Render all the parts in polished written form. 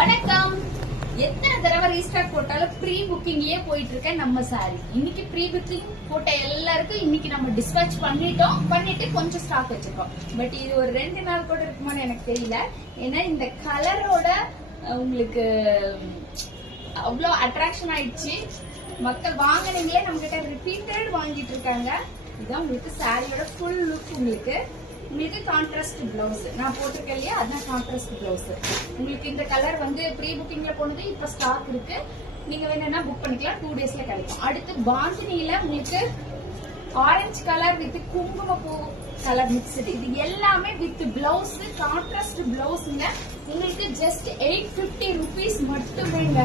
வணக்கம். எத்தனை தடவை ரீஸ்டாக் போட்டாலும் ப்ரீ புக்கிங்கே போயிட்டு இருக்க நம்ம சாரி. இன்னைக்கு ப்ரீ புக்கிங் போட்ட எல்லாருக்கும் இன்னைக்கு நம்ம டிஸ்பேட்ச் பண்ணிட்டு கொஞ்சம் ஸ்டாக் வச்சிருக்கோம். பட் இது ஒரு 2 நாள் கூட இருக்குமான்னு எனக்கு தெரியல. ஏன்னா இந்த கலரோட உங்களுக்கு அவ்வளோ அட்ராக்ஷன் ஆயிடுச்சு. மக்கள் வாங்கினீங்களே நம்ம கிட்ட ரிப்பீட்டட் வாங்கிட்டு இருக்காங்க. இதுதான் உங்களுக்கு சாரியோட ஃபுல் லுக். உங்களுக்கு கான்ட்ராஸ்ட் பிளவுஸ் நான் போட்டிருக்கேன் இல்லையா, அதான் கான்ட்ராஸ்ட் பிளவுஸ். உங்களுக்கு இந்த கலர் வந்து ப்ரீ புக்கிங்ல போனது இப்ப ஸ்டாக் இருக்கு. நீங்க வேணும்னா புக் பண்ணிக்கலாம், 2 டேஸ்ல கிடைக்கும். அடுத்து பாந்தினியில உங்களுக்கு ஆரஞ்சு கலர் வித் குங்குமப்பூ கலர் மிக்ஸ்டு, இது எல்லாமே வித் பிளவுஸ், கான்ட்ராஸ்ட் பிளவுஸ்ங்க. உங்களுக்கு ஜஸ்ட் 850 rupees மட்டுமேங்க.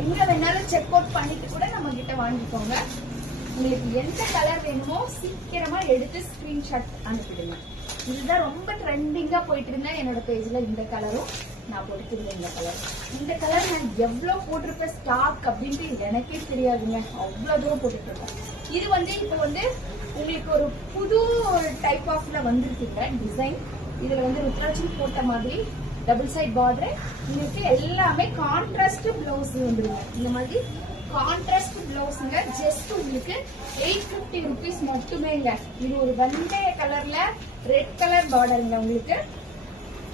எங்க வேணாலும் செக் அவுட் பண்ணிட்டு கூட நம்ம கிட்ட வாங்கிக்கோங்க. உங்களுக்கு எந்த கலர் வேணுமோ சீக்கிரமா எடுத்து ஸ்கிரீன்ஷாட் அனுப்பிடுங்க. இதுதான் ரொம்ப ட்ரெண்டிங்கா போயிட்டு இருந்தேன் என்னோட பேஜ்ல. இந்த கலரும் நான் போட்டுருந்தேன். இந்த கலர் நான் எவ்வளவு போட்டிருப்பேன் ஸ்டாக் அப்படின்ட்டு எனக்கே தெரியாதுங்க. அவ்வளவு தூரம் போட்டுட்டு இருக்கேன். இது வந்து இப்ப வந்து உங்களுக்கு ஒரு புது டைப் ஆஃப்ல வந்துருக்குங்க டிசைன். இதுல வந்து ருத்ராட்சி போட்ட மாதிரி டபுள் சைட் பார்டர். உங்களுக்கு எல்லாமே கான்ட்ராஸ்ட் பிளவுஸ் வந்துருங்க. இந்த மாதிரி கான்ட்ராஸ்ட் பிளவுஸ்ங்க. ஜஸ்ட் உங்களுக்கு 850 rupees மட்டுமேங்க. இது ஒரு வெந்தய கலர்ல ரெட் கலர் பார்டருங்க. உங்களுக்கு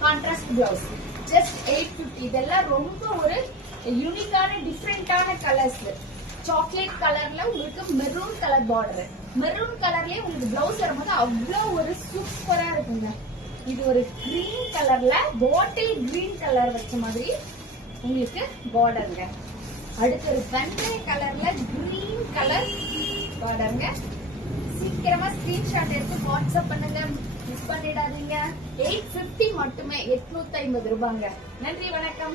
கான்ட்ராஸ்ட் பிளவுஸ் ஜஸ்ட் 850. இதெல்லாம் ரொம்ப ஒரு யூனிக்கான டிஃப்ரெண்டான கலர்ஸ். சாக்லேட் கலர்ல உங்களுக்கு மெரூன் கலர் பார்டர். மெரூன் கலர்லயே உங்களுக்கு பிளவுஸ் வரும்போது அவ்வளவு ஒரு சூப்பரா இருக்குங்க. இது ஒரு கிரீன் கலர்ல பாட்டில் கிரீன் கலர் வச்ச மாதிரி உங்களுக்கு பார்டருங்க. அடுத்து ஒரு வெந்தய கலர்ல கிரீன் கலர் பார்டருங்க. சீக்கிரமா ஸ்கிரீன்ஷாட் எடுத்து வாட்ஸ்அப் பண்ணுங்க, மிஸ் பண்ணிடாதீங்க. 850 மட்டுமே, 850 ரூபாங்க. நன்றி, வணக்கம்.